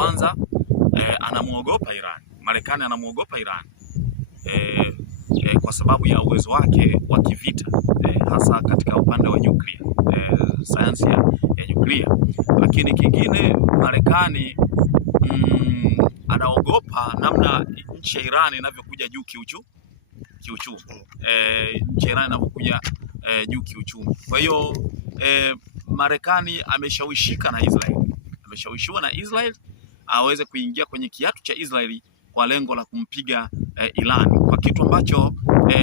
kwanza anamuogopa Iran. Marekani anamuogopa Iran kwa sababu ya uwezo wake wa kivita hasa katika upande wa nyuklia, sayansi ya nyuklia. Lakini kingine Marekani anaogopa namna nchi ya Iran inavyokuja juu kiuchumi. Nchi ya Iran inavyokuja juu kiuchumi. Kwa hiyo Marekani ameshawishika na Israel, ameshawishiwa na Israel aweze kuingia kwenye kiatu cha Israeli kwa lengo la kumpiga Iran, kwa kitu ambacho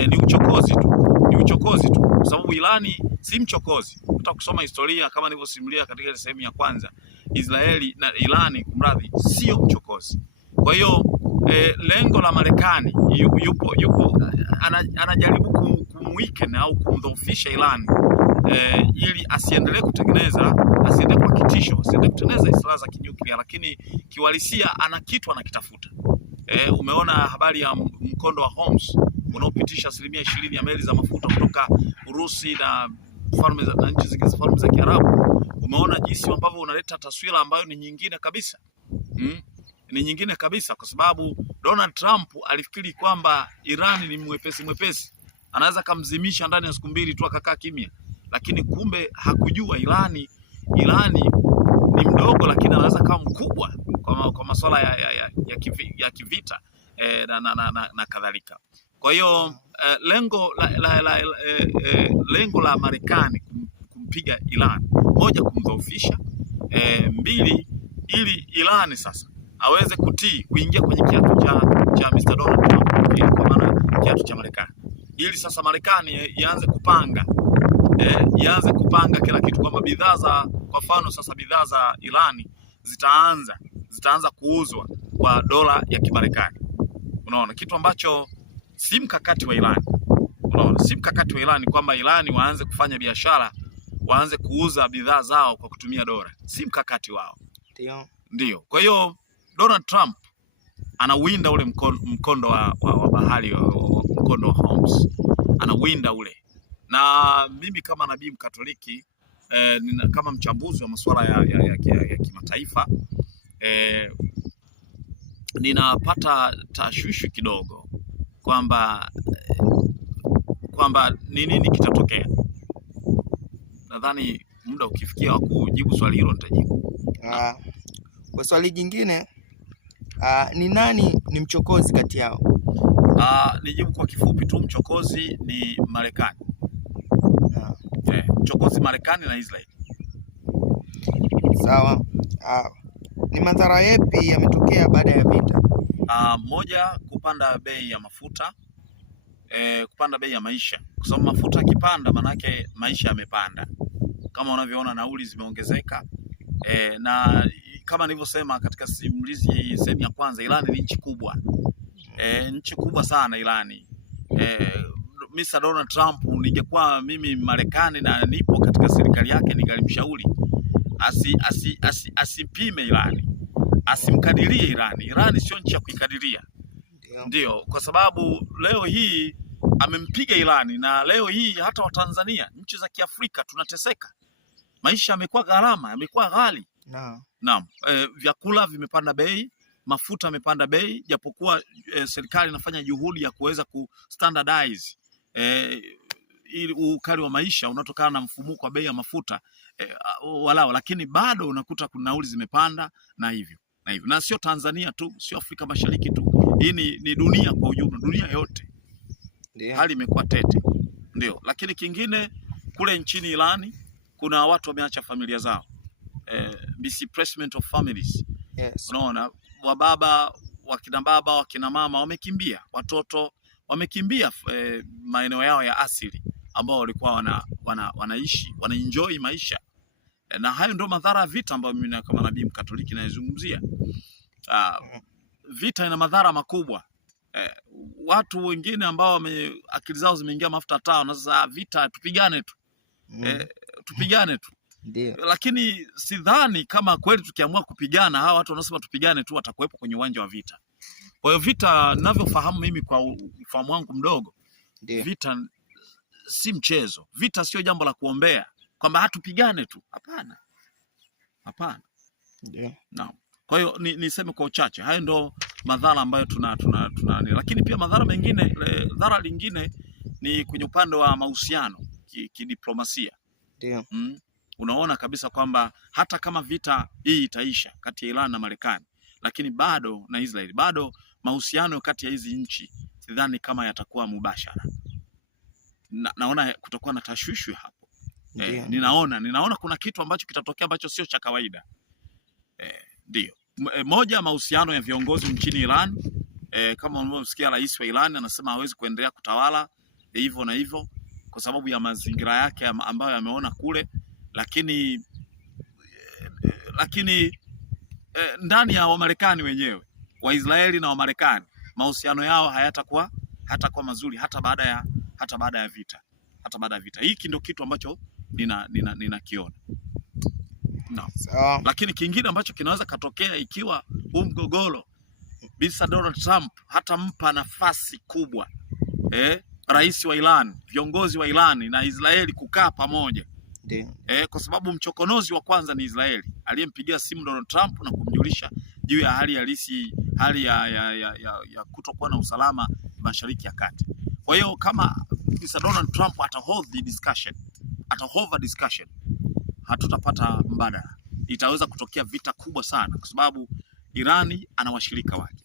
ni uchokozi tu, kwa sababu Irani si mchokozi. Hata kusoma historia kama nilivyosimulia katika sehemu ya kwanza, Israeli na Irani kumradhi, sio mchokozi. Kwa hiyo lengo la Marekani yupo anajaribu kumweaken au kumdhoofisha Iran ili asiendelee kwa kitisho, asiendelee kutengeneza silaha za kinyuklia, lakini kiuhalisia ana kitu anakitafuta. Umeona habari ya mkondo wa Hormuz unaopitisha 20% ya meli za mafuta kutoka Urusi na nchi zingine za falme za Kiarabu. Umeona jinsi ambavyo unaleta taswira ambayo ni nyingine kabisa. Ni nyingine kabisa, kwa sababu Donald Trump alifikiri kwamba Iran ni mwepesi, anaweza kumzimisha ndani ya siku mbili tu akakaa kimya, lakini kumbe hakujua Irani ni mdogo, lakini anaweza kama mkubwa kwa masuala ya kivita na kadhalika. Kwa hiyo lengo la Marekani kumpiga Iran, moja, kumdhoofisha, mbili, ili Iran sasa aweze kuingia kwenye kiatu cha Mr. Donald Trump, kwa maana kiatu cha Marekani, ili sasa Marekani ianze kupanga kila kitu, kwamba kwa mfano sasa bidhaa za Irani zitaanza kuuzwa kwa dola ya Kimarekani. Unaona, kitu ambacho si mkakati wa Irani. Unaona, si mkakati wa Irani kwamba Irani waanze kufanya biashara, waanze kuuza bidhaa zao kwa kutumia dola, si mkakati wao. Ndio. Kwa hiyo Donald Trump anawinda ule mkondo wa bahari, mkondo wa Hormuz, anawinda ule. Na mimi kama nabii Mkatoliki, kama mchambuzi wa masuala ya kimataifa, ninapata tashwishi kidogo kwamba ni nini kitatokea. Nadhani muda ukifikia wa kujibu swali hilo nitajibu. Kwa swali jingine, ni nani ni mchokozi kati yao? Nijibu kwa kifupi tu, mchokozi ni Marekani. Mchokozi Marekani na Israel. Sawa. Ni madhara yapi yametokea baada ya vita? Moja, kupanda bei ya mafuta, kupanda bei ya maisha, kwa sababu mafuta yakipanda manake maisha yamepanda. Kama unavyoona nauli zimeongezeka, na kama nilivyosema katika simulizi sehemu ya kwanza, Irani ni nchi kubwa, nchi kubwa sana Irani. Mr. Donald Trump, ningekuwa mimi Marekani na nipo katika serikali yake, ningalimshauri asipime Irani, asimkadirie Irani. Irani sio nchi ya kuikadiria. Ndio, kwa sababu leo hii amempiga Irani, na leo hii hata Watanzania, nchi za Kiafrika tunateseka. Maisha yamekuwa gharama, yamekuwa ghali. Naam. Vyakula vimepanda bei, mafuta yamepanda bei, japokuwa serikali inafanya juhudi ya kuweza standardize ili ukali wa maisha unatokana na mfumuko wa bei ya mafuta walao, lakini bado unakuta kuna nauli zimepanda na hivyo. Na sio Tanzania tu, sio Afrika Mashariki tu, hii ni dunia kwa ujumla, dunia yote. Hali imekuwa tete. Ndio, lakini kingine kule nchini Irani kuna watu wameacha familia zao, displacement of families. Yes. Unaona, wakina baba, wakina mama wamekimbia, watoto wamekimbia maeneo yao ya asili ambao walikuwa wanaishi, wanaenjoy maisha. Na hayo ndio madhara ya vita ambayo mimi kama nabii Mkatoliki naizungumzia. Vita ina madhara makubwa. Watu wengine ambao akili zao zimeingia mafuta taa, na sasa vita tupigane tu. Tupigane tu. Lakini sidhani kama kweli tukiamua kupigana, hawa watu wanasema tupigane tu watakuwepo kwenye uwanja wa vita. Kwa hiyo vita, ninavyofahamu mimi kwa ufahamu wangu mdogo, vita si mchezo. Vita sio jambo la kuombea kwamba hatupigane tu. Hapana. Naam. Kwa hiyo niseme kwa uchache, hayo ndo madhara ambayo tuna lakini pia madhara mengine, dhara lingine ni kwenye upande wa mahusiano kidiplomasia. Ndio. Unaona kabisa kwamba hata kama vita hii itaisha kati ya Iran na Marekani, lakini bado na Israel, bado mahusiano kati ya hizi nchi sidhani kama yatakuwa mubashara. Naona kutakuwa na tashwishwi hapo. Ninaona kuna kitu ambacho kitatokea ambacho sio cha kawaida. Ndio. Moja, mahusiano ya viongozi nchini Iran, kama unavyosikia rais wa Iran anasema hawezi kuendelea kutawala hivyo na hivyo kwa sababu ya mazingira yake ambayo yameona kule, lakini ndani ya Wamarekani wenyewe, Waisraeli na Wamarekani, mahusiano yao hayatakuwa mazuri hata baada ya vita. Hiki ndio kitu ambacho ninakiona. No. Lakini kingine ambacho kinaweza katokea ikiwa huu mgogoro bisa Donald Trump hatampa nafasi kubwa rais wa Iran, viongozi wa Iran na Israeli kukaa pamoja. Kwa sababu mchokonozi wa kwanza ni Israeli aliyempigia simu Donald Trump na kumjulisha juu ya hali halisi, hali ya kutokuwa na usalama Mashariki ya Kati. Kwa hiyo kama bisa Donald Trump atahold discussion, hatutapata mbadala. Itaweza kutokea vita kubwa sana kwa sababu Irani ana washirika wake.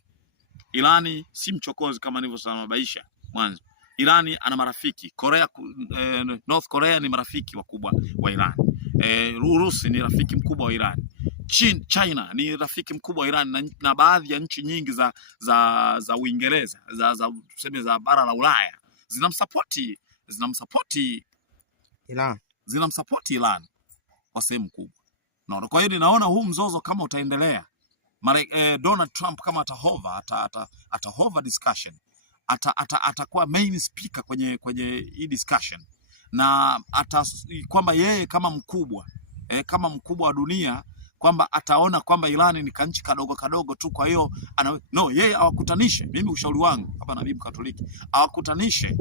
Irani si mchokozi kama nilivyosemabaisha mwanzo. Irani ana marafiki. North Korea ni marafiki wakubwa wa Iran. Urusi ni rafiki mkubwa wa Iran. China ni rafiki mkubwa wa Iran na baadhi ya nchi nyingi za Uingereza, tuseme za bara la Ulaya zinamsapoti Iran kwa sehemu kubwa. Kwa hiyo ninaona huu mzozo kama utaendelea, Donald Trump kama atahova discussion, atakuwa main speaker kwenye hii discussion, na kwamba yeye kama mkubwa wa dunia, kwamba ataona kwamba Iran ni kanchi kadogo tu. Kwa hiyo yeye awakutanishe. Mimi ushauri wangu hapa na bibi Katoliki, awakutanishe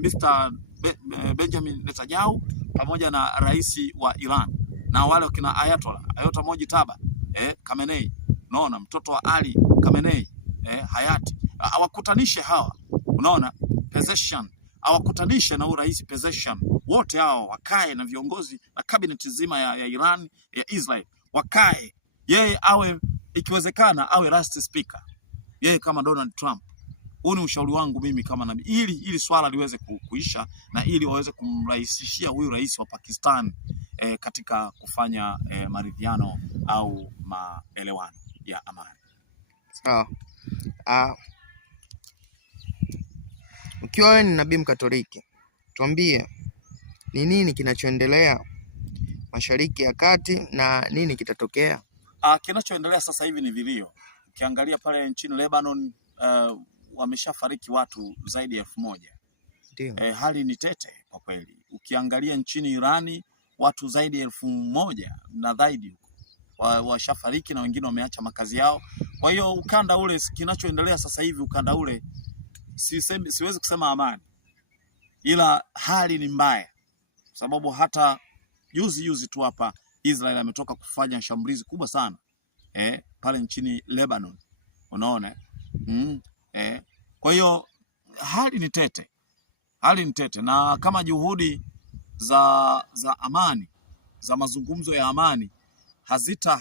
Mr. Benjamin Netanyahu pamoja na rais wa Iran na wale wakina Ayatollah Mojtaba Khamenei, unaona, mtoto wa Ali Khamenei hayati, awakutanishe hawa, unaona, Pezeshkian, awakutanishe na rais Pezeshkian, wote hao wakae na viongozi na cabinet nzima ya Iran, ya Israel, wakae, yeye awe ikiwezekana awe last speaker, yeye kama Donald Trump. Huu ni ushauri wangu mimi kama nabii, ili swala liweze kuisha na ili waweze kumrahisishia huyu rais wa Pakistan katika kufanya maridhiano au maelewano ya amani. Ukiwa wewe ni nabii Mkatoliki, tuambie ni nini kinachoendelea Mashariki ya Kati na nini kitatokea? Kinachoendelea sasa hivi ni vilio. Ukiangalia pale nchini Lebanon, wameshafariki watu zaidi ya 1000. Ndio. Hali ni tete kwa kweli. Ukiangalia nchini Irani, watu zaidi ya 1000 na zaidi washafariki na wengine wameacha makazi yao. Kwa hiyo ukanda ule, kinachoendelea sasa hivi ukanda ule, siwezi kusema amani, ila hali ni mbaya, sababu hata juzi tu hapa Israel ametoka kufanya shambulizi kubwa sana pale nchini Lebanon, unaona. Kwa hiyo hali ni tete, na kama juhudi za amani, za mazungumzo ya amani hazita